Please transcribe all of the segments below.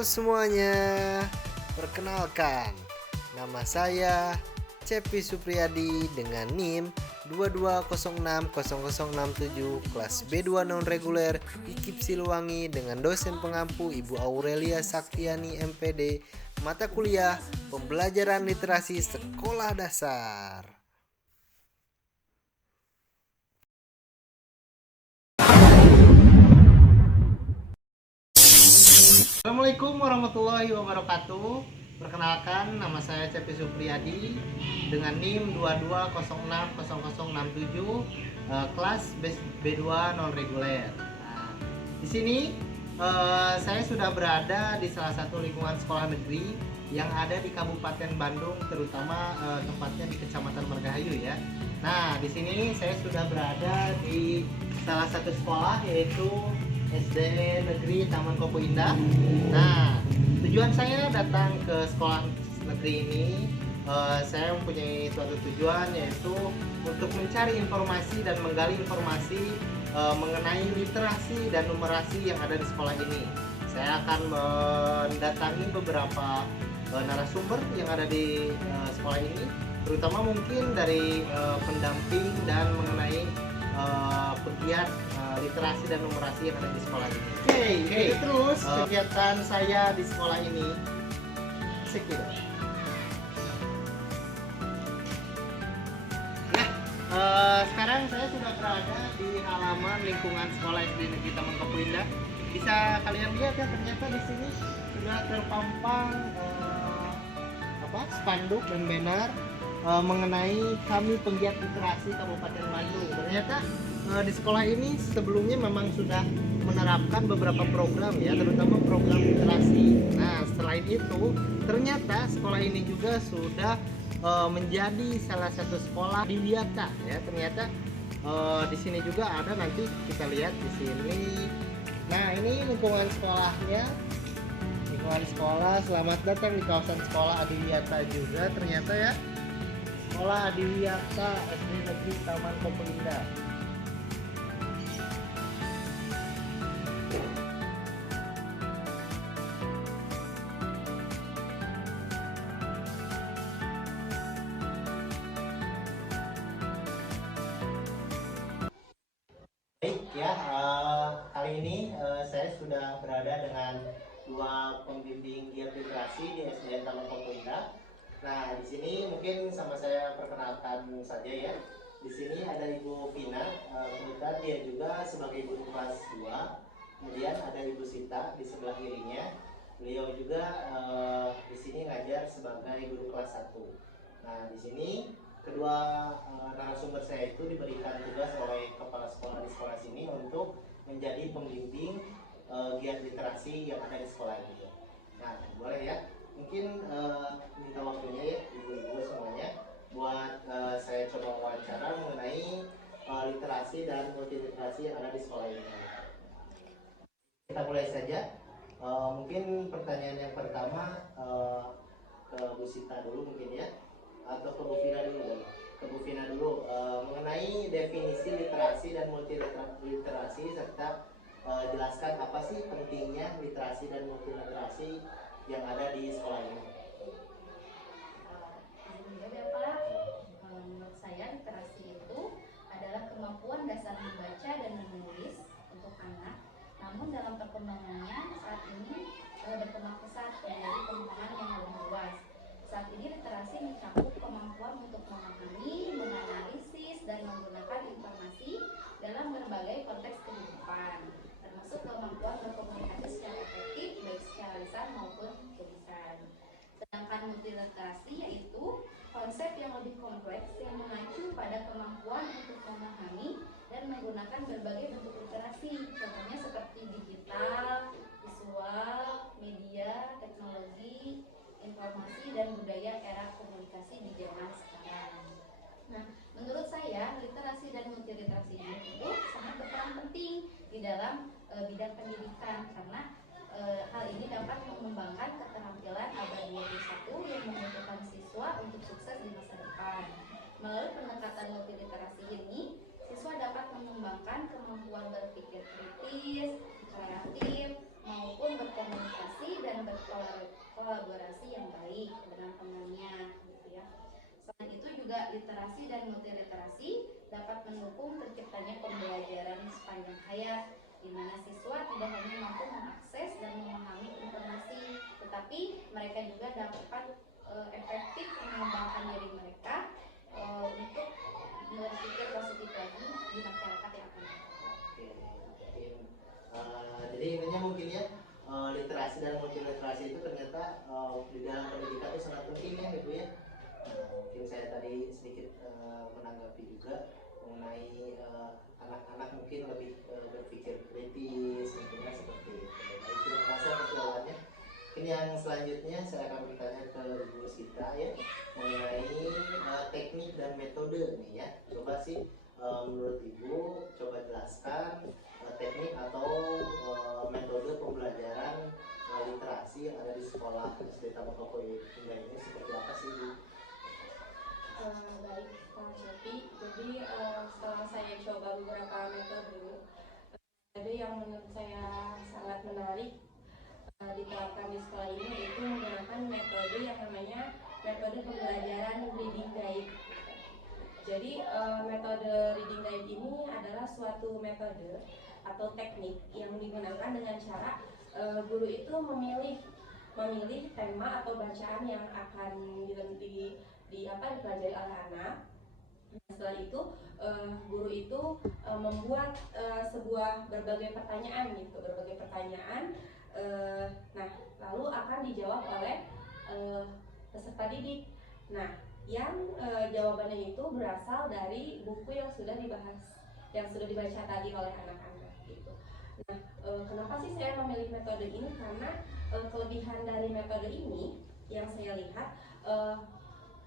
Halo semuanya, perkenalkan, nama saya Cepi Supriyadi dengan NIM 22060067 kelas B2 non reguler IKIP Siliwangi dengan dosen pengampu Ibu Aurelia Saktiani MPD, mata kuliah Pembelajaran Literasi Sekolah Dasar. Assalamualaikum warahmatullahi wabarakatuh. Perkenalkan, nama saya Cepi Supriyadi dengan NIM 22060067 kelas B2 non reguler. Nah, di sini saya sudah berada di salah satu lingkungan sekolah negeri yang ada di Kabupaten Bandung, terutama tempatnya di Kecamatan Margahayu ya. Nah, di sini saya sudah berada di salah satu sekolah yaitu SD Negeri Taman Koko Indah. Nah, tujuan saya datang ke sekolah negeri ini, saya mempunyai suatu tujuan yaitu untuk mencari informasi dan menggali informasi mengenai literasi dan numerasi yang ada di sekolah ini. Saya akan mendatangi beberapa narasumber yang ada di sekolah ini, terutama mungkin dari pendamping dan mengenai pegiat literasi dan numerasi yang ada di sekolah ini. Oke. Terus kegiatan saya di sekolah ini sekitar. Nah, sekarang saya sudah berada di halaman lingkungan sekolah SD Negeri Taman Koko Indah. Bisa kalian lihat ya, ternyata di sini sudah terpampang spanduk dan banner mengenai kami penggiat literasi Kabupaten Bandung. Ternyata di sekolah ini sebelumnya memang sudah menerapkan beberapa program ya, terutama program literasi. Nah, selain itu ternyata sekolah ini juga sudah menjadi salah satu sekolah adiwiyata ya. Ternyata di sini juga ada, nanti kita lihat di sini. Nah, ini lingkungan sekolahnya. Lingkungan sekolah, selamat datang di kawasan sekolah adiwiyata juga ternyata ya. Sekolah Adiwiyata SD Negeri Taman Koko Indah. Baik ya, kali ini saya sudah berada dengan dua pembimbing giat literasi di SDN Taman Koko Indah. Nah, di sini mungkin sama saya perkenalkan saja ya. Di sini ada Ibu Vina, kebetulan dia juga sebagai guru kelas 2. Kemudian ada Ibu Sita di sebelah kirinya. Beliau juga di sini ngajar sebagai guru kelas 1. Nah, di sini kedua narasumber saya itu diberikan tugas oleh kepala sekolah di sekolah sini untuk menjadi pembimbing giat literasi yang ada di sekolah ini. Nah, boleh ya? Mungkin minta waktunya ya ibu-ibu semuanya buat saya coba wawancara mengenai literasi dan multiliterasi yang ada di sekolah ini. Kita mulai saja. Mungkin pertanyaan yang pertama ke Bu Sita dulu mungkin ya, atau ke Bu Vina dulu. Ke Bu Vina dulu mengenai definisi literasi dan multiliterasi, serta jelaskan apa sih pentingnya literasi dan multiliterasi yang ada di sekolah ini. Menurut saya literasi itu adalah kemampuan dasar membaca dan menulis untuk anak. Namun dalam perkembangannya saat ini berkembang pesat menjadi pemahaman yang lebih luas. Saat ini literasi mencakup kemampuan untuk memahami, menganalisis, dan menggunakan informasi dalam berbagai konteks kehidupan, termasuk kemampuan berkomunikasi secara efektif baik secara lisan maupun tulisan. Sedangkan multiliterasi yaitu konsep yang lebih kompleks yang mengacu pada kemampuan untuk memahami dan menggunakan berbagai bentuk literasi, contohnya seperti digital, visual, media, teknologi, informasi, dan budaya era komunikasi di zaman sekarang. Nah, menurut saya literasi dan multiliterasi ini itu sangat berperan penting di dalam bidang pendidikan, karena hal ini dapat mengembangkan keterampilan abad 21 yang membutuhkan siswa untuk sukses di masa depan. Melalui pendekatan multiliterasi ini, siswa dapat mengembangkan kemampuan berpikir kritis, kreatif, maupun berkomunikasi dan berkolaborasi yang baik dengan temannya gitu ya. Selain itu juga literasi dan multiliterasi dapat mendukung terciptanya pembelajaran sepanjang hayat, di mana siswa tidak hanya mampu mengakses dan memahami informasi, tetapi mereka juga dapat efektif mengembangkan diri mereka untuk berpikir positif lagi di masyarakat yang akan datang. Oke, mungkin jadi intinya mungkin ya literasi dan multiliterasi itu ternyata di dalam pendidikan itu sangat penting ya Ibu ya. Mungkin saya tadi sedikit menanggapi juga mengenai anak-anak mungkin lebih berpikir kritis, mungkinnya seperti itu. Baik, terima kasih atas jawabannya. Mungkin yang selanjutnya saya akan bertanya ke Ibu Sita ya mengenai teknik dan metode nih ya. Coba sih menurut Ibu coba jelaskan teknik atau metode pembelajaran literasi yang ada di sekolah SD Taman Koko Indah ini seperti apa sih Bu? Baik, Pak Cepi. Jadi setelah saya coba beberapa metode, ada yang menurut saya sangat menarik diterapkan di sekolah ini, yaitu menggunakan metode yang namanya metode pembelajaran reading guide. Jadi metode reading guide ini adalah suatu metode atau teknik yang digunakan dengan cara guru itu memilih tema atau bacaan yang akan dipelajari oleh anak. Setelah itu guru itu membuat sebuah berbagai pertanyaan gitu, nah lalu akan dijawab oleh peserta didik. Nah, yang jawabannya itu berasal dari buku yang sudah dibaca tadi oleh anak-anak gitu. Nah, kenapa sih saya memilih metode ini? Karena kelebihan dari metode ini yang saya lihat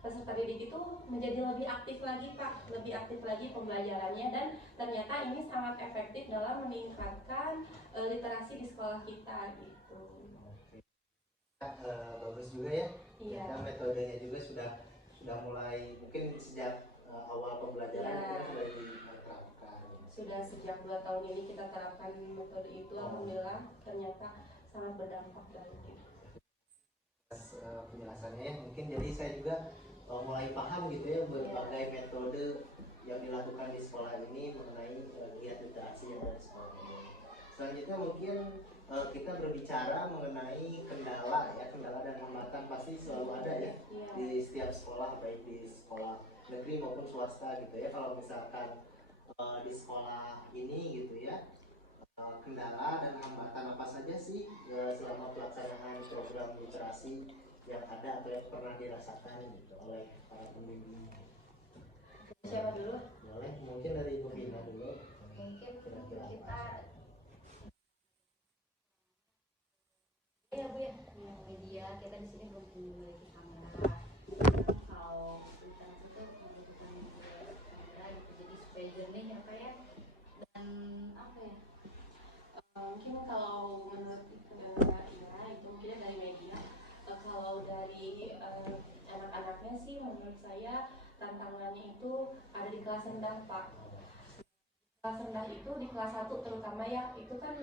peserta didik itu menjadi lebih aktif lagi Pak, lebih aktif lagi pembelajarannya, dan ternyata ini sangat efektif dalam meningkatkan literasi di sekolah kita gitu. Bagus juga ya. Iya. Dan metodenya juga sudah mulai mungkin sejak awal pembelajaran Ya. sudah diterapkan. Sudah sejak 2 tahun ini kita terapkan metode itu, alhamdulillah ternyata sangat berdampak baik. Penjelasannya ya, mungkin jadi saya juga mulai paham gitu ya berbagai metode yang dilakukan di sekolah ini mengenai giat literasi yang ada di sekolah ini. Selanjutnya mungkin kita berbicara mengenai kendala dan hambatan pasti selalu ada ya di setiap sekolah, baik di sekolah negeri maupun swasta gitu ya. Kalau misalkan di sekolah ini gitu ya, kendala dan hambatan apa saja sih selama pelaksanaan program literasi yang ada atau yang pernah dirasakan gitu oleh para pembimbing? Siapa dulu? Boleh, mungkin dari Ibu Vina dulu. Mungkin Kira-kira kita ya Bu ya, yang media kita di sini belum memiliki kamera. Kalau kita itu membutuhkan kamera gitu, jadi supaya jernih apa ya, dan apa ya? Mungkin kalau menurut kendala ya itu mungkin dari media. Kalau dari anak-anaknya sih menurut saya tantangannya itu ada di kelas rendah Pak. Kelas rendah itu di kelas 1 terutama ya, itu kan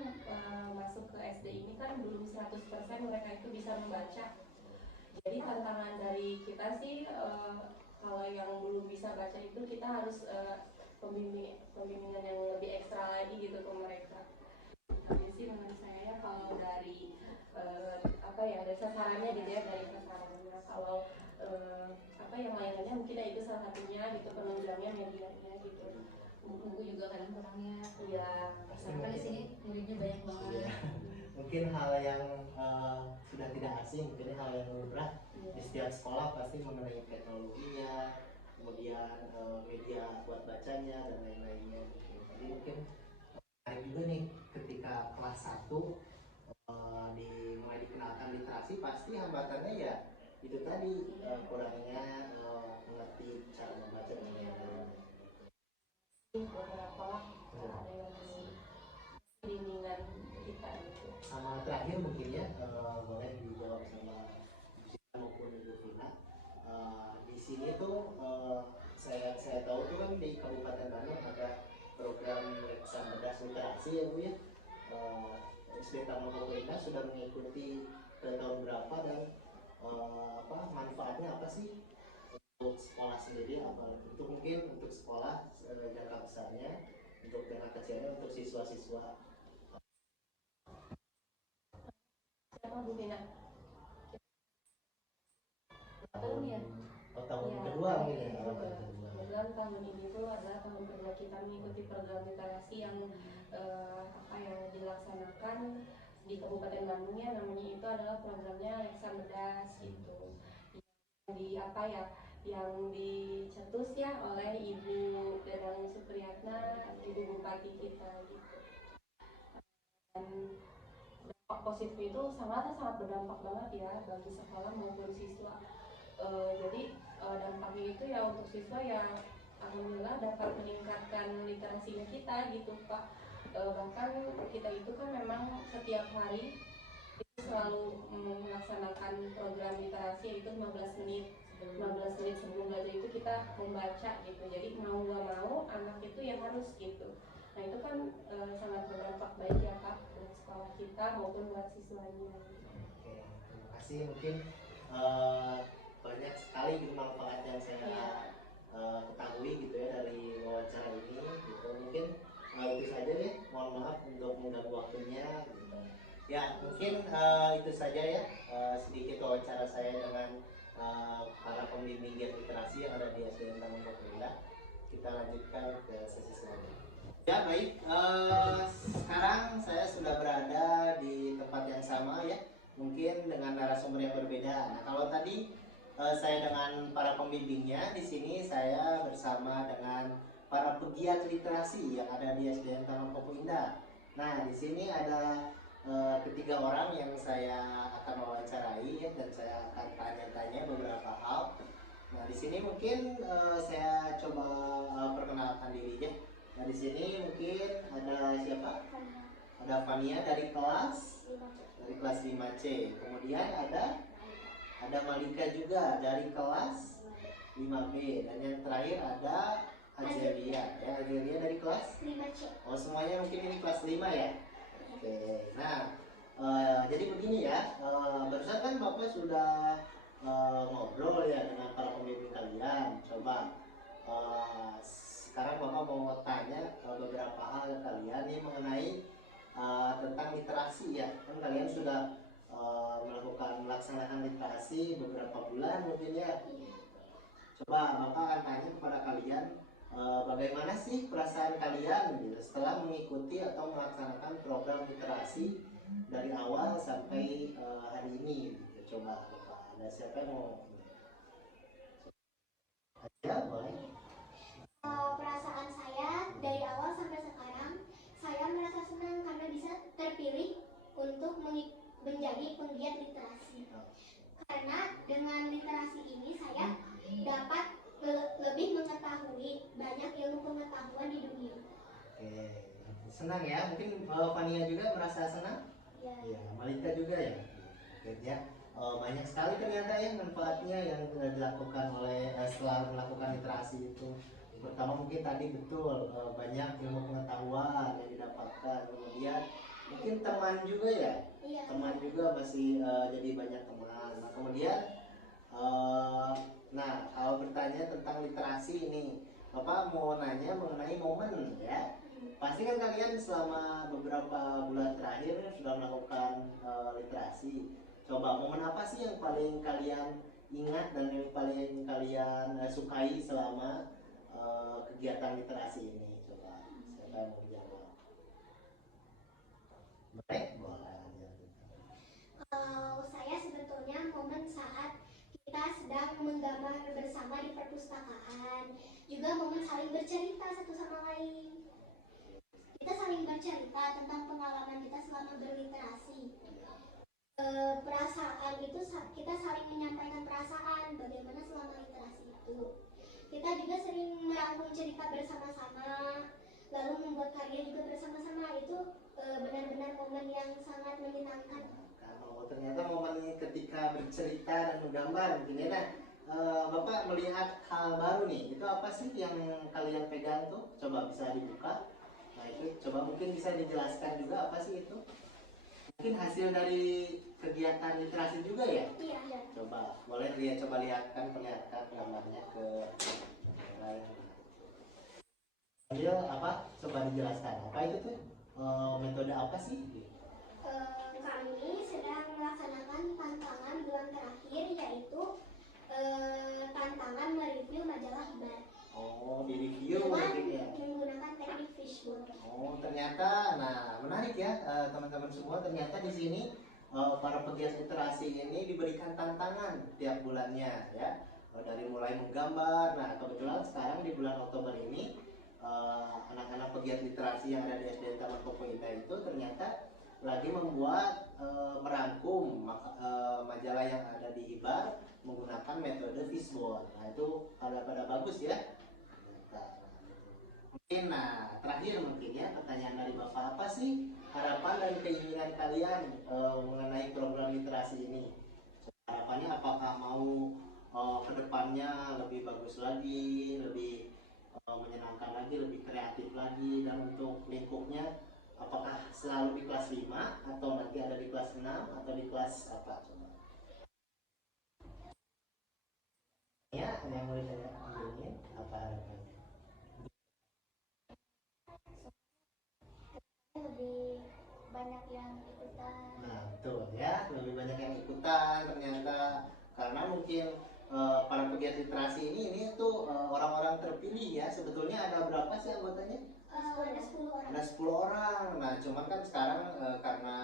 masuk ke SD ini kan belum 100% mereka itu bisa membaca. Jadi tantangan dari kita sih kalau yang belum bisa baca itu kita harus pembimbingan yang lebih ekstra lagi gitu ke mereka. Tapi sih menurut saya kalau dari dari sasarannya gitu ya, dari sasarannya kalau yang lainnya mungkin itu salah satunya gitu, penunjangnya medianya gitu. Buku juga kadang kurangnya. Iya. Karena di sini muridnya banyak banget. Iya. Mungkin hal yang sudah tidak asing, mungkin hal yang lumrah di setiap sekolah pasti mengenai teknologinya, kemudian media buat bacanya dan lain-lainnya. Jadi mungkin menarik juga nih ketika kelas 1 mulai dikenalkan literasi, pasti hambatannya ya itu tadi kurangnya mengerti cara membaca dan lain-lain. Beberapa ada yang bimbingan kita gitu. Sama terakhir mungkin ya boleh dijawab sama Ibu Sita maupun Ibu Vina. Di sini tuh saya tahu tuh kan di Kabupaten Bandung ada program Leksan Bedah Literasi ya Bu ya. SD Taman Koko Indah sudah mengikuti ke tahun berapa dan manfaatnya apa sih untuk sekolah sendiri, apa untuk mungkin untuk sekolah jangka besarnya, untuk jangka kecilnya untuk siswa-siswa. Siapa Bu Vina? Tahun, ya? tahun Ya, kedua mungkin ya. Kebetulan tahun ini tuh adalah tahun kedua kita mengikuti program literasi yang dilaksanakan di Kabupaten Bandung ya, namanya itu adalah programnya Leksa Bedas gitu. Yang dicetus ya oleh Ibu Denali Supriyatna, Ibu Bupati kita gitu. Dan dampak positif itu sangat berdampak banget ya bagi sekolah maupun siswa. Jadi dampaknya itu ya untuk siswa ya alhamdulillah dapat meningkatkan literasinya kita gitu Pak. Bahkan kita itu kan memang setiap hari itu selalu melaksanakan program literasi yaitu 15 menit sebelum belajar itu kita membaca gitu. Jadi mau gak mau anak itu ya harus gitu. Nah itu kan sangat berdampak baik ya Pak buat sekolah kita maupun buat siswanya. Oke, terima kasih. Mungkin banyak sekali manfaat yang saya ketahui gitu ya dari wawancara ini gitu. Mungkin itu saja ya, mohon maaf untuk mengganggu waktunya gitu. Ya mungkin itu saja ya sedikit wawancara saya dengan para pembimbing giat literasi yang ada di SDN Taman Pokok. Kita lanjutkan ke sesi selanjutnya. Ya baik, sekarang saya sudah berada di tempat yang sama ya, mungkin dengan narasumber yang berbeda. Nah kalau tadi saya dengan para pembimbingnya, di sini saya bersama dengan para pegiat literasi yang ada di SDN Taman Pokok Indah. Nah di sini ada ketiga orang yang saya akan wawancarai ya, dan saya akan tanya-tanya beberapa hal. Nah di sini mungkin saya coba perkenalkan diri ya. Nah di sini mungkin ada siapa? Ada Fania dari kelas 5C. Kemudian ada Malika juga dari kelas 5B, dan yang terakhir ada Azelia. Ya, Azelia dari kelas 5C. Oh, semuanya mungkin ini kelas 5 ya. Oke. Nah, jadi begini ya. Barusan kan Bapak sudah ngobrol ya dengan para pembimbing kalian. Coba sekarang Bapak mau tanya beberapa hal ke kalian nih mengenai tentang literasi ya. Kan kalian sudah melaksanakan literasi beberapa bulan mungkin ya. Coba Bapak akan tanya kepada kalian bagaimana sih perasaan kalian gitu setelah mengikuti atau melaksanakan program literasi dari awal sampai hari ini gitu. Coba Bapak, ada siapa yang mau? Ya, boleh. Perasaan saya dari awal sampai sekarang, saya merasa senang karena bisa terpilih untuk menjadi penggiat literasi. Karena dengan literasi ini saya dapat lebih mengetahui banyak ilmu pengetahuan di dunia. Oke, senang ya. Mungkin Fania juga merasa senang? Ya. Iya, Malika juga ya. Oke, ya. Banyak sekali ternyata ya manfaatnya yang dilakukan oleh setelah melakukan literasi itu. Pertama mungkin tadi betul banyak ilmu pengetahuan yang didapatkan. Kemudian mungkin teman juga ya. Iya. Teman juga masih jadi banyak teman. Nah, kemudian nah kalau bertanya tentang literasi ini, Bapak mau nanya mengenai momen ya. Pasti kan kalian selama beberapa bulan terakhir sudah melakukan literasi. Coba momen apa sih yang paling kalian ingat dan yang paling kalian sukai selama kegiatan literasi ini? Coba siapa yang mau jawab? Baik, boleh aja. Saya sebetulnya momen saat kita sedang menggambar bersama di perpustakaan, juga momen saling bercerita satu sama lain. Kita saling bercerita tentang pengalaman kita selama berliterasi. Perasaan itu kita saling menyampaikan perasaan bagaimana selama literasi itu. Kita juga sering merangkum cerita bersama-sama, lalu membuat karya juga bersama-sama. Itu benar-benar momen yang sangat menyenangkan. Kalau ternyata momen ketika bercerita dan menggambar mungkin ya. Bapak melihat hal baru nih, itu apa sih yang kalian pegang tuh? Coba bisa dibuka. Nah itu coba mungkin bisa dijelaskan juga apa sih itu? Mungkin hasil dari kegiatan literasi juga ya? Iya. Coba, boleh coba lihatkan, perlihatkan gambarnya ke layar. Sambil apa? Coba dijelaskan. Apa itu tuh? Metode apa sih? Kami sedang melaksanakan tantangan bulan terakhir, yaitu tantangan mereview majalah Hibar. Oh, di review Dengan mungkin ya? menggunakan teknik fishbone. Oh, ternyata, nah menarik ya teman-teman semua. Ternyata di sini para pegiat literasi ini diberikan tantangan tiap bulannya ya. Dari mulai menggambar. Nah, kebetulan sekarang di bulan Oktober ini anak-anak pegiat literasi yang ada di SDN Taman Koko Indah itu ternyata lagi membuat merangkum majalah yang ada di Hibar menggunakan metode fishbone. Nah, itu pada bagus ya. Mungkin terakhir mungkin ya pertanyaan dari Bapak, apa sih harapan dan keinginan kalian mengenai program literasi ini? Harapannya apakah mau kedepannya lebih bagus lagi, lebih menyenangkan lagi, lebih kreatif lagi, dan untuk lingkupnya apakah selalu di kelas 5 atau nanti ada di kelas 6 atau di kelas apa? Coba. Ya, yang boleh saya ambilin apa harapannya? Lebih banyak yang ikutan. Nah, betul ya, lebih banyak yang ikutan ternyata, karena mungkin para pegiat literasi ini tuh orang-orang terpilih ya. Sebetulnya ada berapa sih anggotanya? Ada 10 orang. Ada 10 orang. Nah, cuman kan sekarang karena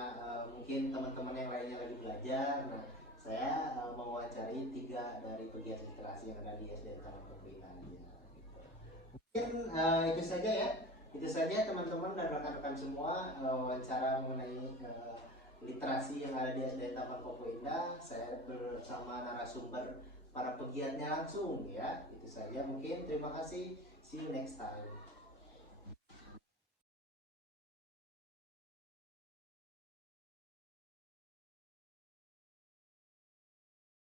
mungkin teman-teman yang lainnya lagi belajar, nah saya mewawancari 3 dari pegiat literasi yang ada di SDN Taman Koko Indah. Mungkin itu saja ya. Itu saja teman-teman dan rekan-rekan semua wawancara mengenai literasi yang ada di SDN Taman Koko Indah. Saya bersama narasumber para pegiatnya langsung ya. Itu saja mungkin. Terima kasih. See you next time.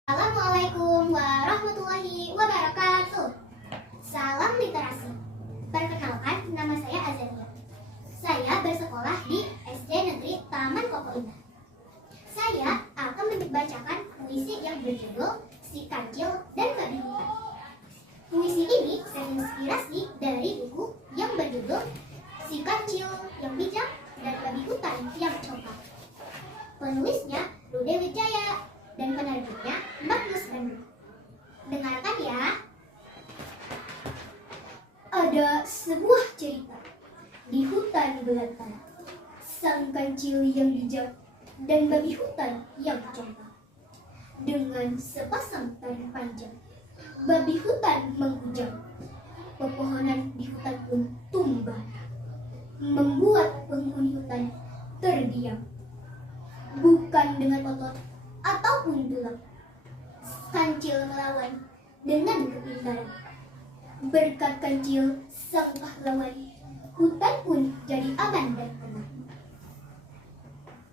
Assalamualaikum warahmatullahi wabarakatuh. Salam literasi. Perkenalkan, nama saya Azalia. Saya bersekolah di SD Negeri Taman Koko Indah. Saya akan membacakan puisi yang berjudul Si Kancil dan Babi Hutan. Puisi ini terinspirasi dari buku yang berjudul Si Kancil yang Bijak dan Babi Hutan yang Congkak. Penulisnya Rude Wijaya dan penerbitnya Magnus Bandung. Dengarkan ya. Ada sebuah cerita di hutan belantara, sang kancil yang bijak dan babi hutan yang congkak. Dengan sepasang tali panjang, babi hutan menghujam. Pepohonan di hutan pun tumbang, membuat penghuni hutan terdiam. Bukan dengan otot ataupun tulang, kancil melawan dengan kepintaran. Berkat kancil sang pahlawan, hutan pun jadi aman dan tenang.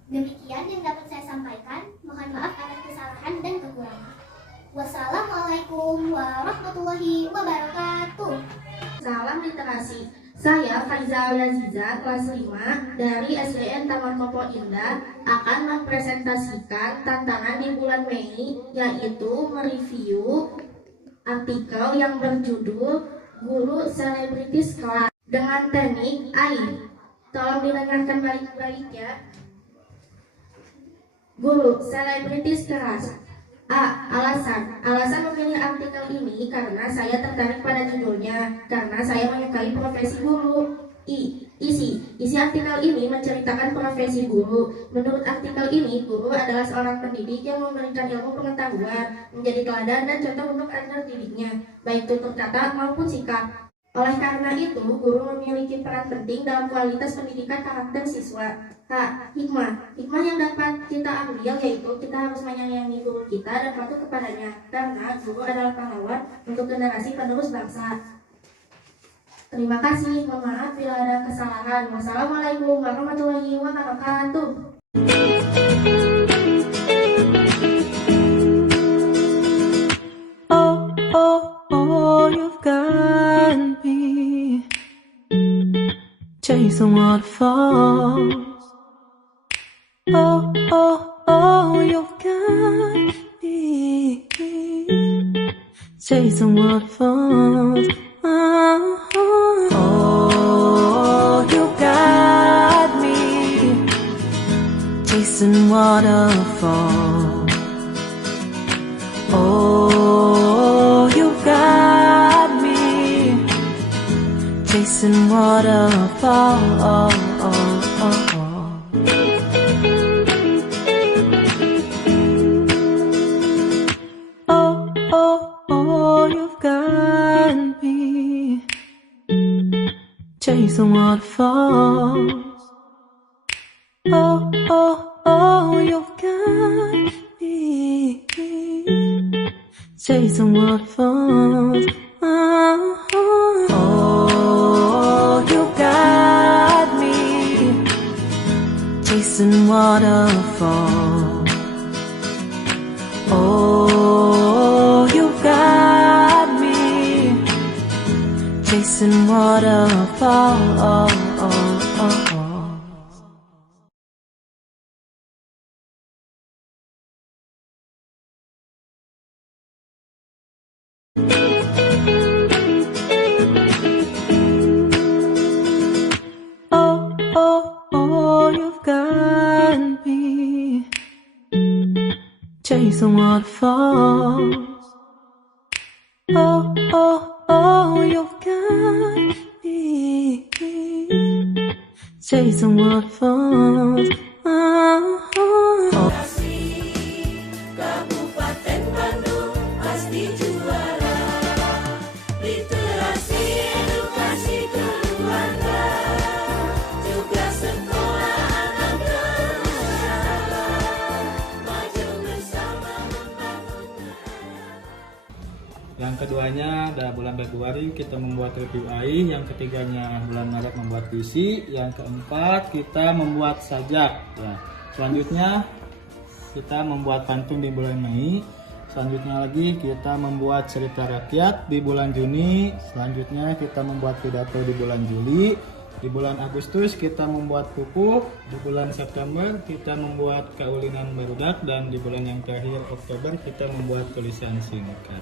Demikian yang dapat saya sampaikan. Mohon maaf atas kesalahan dan kekurangan. Wassalamualaikum warahmatullahi wabarakatuh. Salam literasi. Saya Faiza Alaziza, kelas 5 dari SDN Taman Koko Indah akan mempresentasikan tantangan di bulan Mei, yaitu mereview artikel yang berjudul Guru Selebritis Kelas dengan teknik AI. Tolong didengarkan baik-baik ya. Guru Selebritis Kelas. A. Alasan memilih artikel ini karena saya tertarik pada judulnya, karena saya menyukai profesi guru. Isi artikel ini menceritakan profesi guru. Menurut artikel ini, guru adalah seorang pendidik yang memberikan ilmu pengetahuan, menjadi teladan dan contoh untuk anak didiknya, baik tutur kata maupun sikap. Oleh karena itu, guru memiliki peran penting dalam kualitas pendidikan karakter siswa. Hikmah yang dapat kita ambil yaitu kita harus menyayangi guru kita dan patuh kepadanya, karena guru adalah pahlawan untuk generasi penerus bangsa. Terima kasih, mohon maaf bila ada kesalahan. Wassalamualaikum warahmatullahi wabarakatuh. Oh, you've got me chasing waterfalls. Oh, oh, oh, you've got me chasing waterfalls. Oh, you got me chasing waterfalls. Oh, you got me chasing waterfalls. Oh, oh, oh, you've got me chasing waterfalls. Oh, oh, oh, you've got me chasing waterfalls. Oh, you got me chasing waterfalls. Oh, you got me chasing waterfalls. Oh, oh, oh, you've got me chasing waterfalls. Oh, oh, oh, you've got me chasing waterfalls. Kabupaten Bandung pasti juara. Literasi, edukasi keluarga, juga sekolah anak bernegara. Maju bersama membangun negara. Yang keduanya ada bulan Februari kita membuat review AI, yang ketiganya bulan Maret membuat puisi, yang keempat kita membuat sajak. Ya. Selanjutnya kita membuat pantun di bulan Mei. Selanjutnya lagi kita membuat cerita rakyat di bulan Juni. Selanjutnya kita membuat pidato di bulan Juli. Di bulan Agustus kita membuat buku. Di bulan September kita membuat kaulinan barudak, dan di bulan yang terakhir Oktober kita membuat tulisan singkat.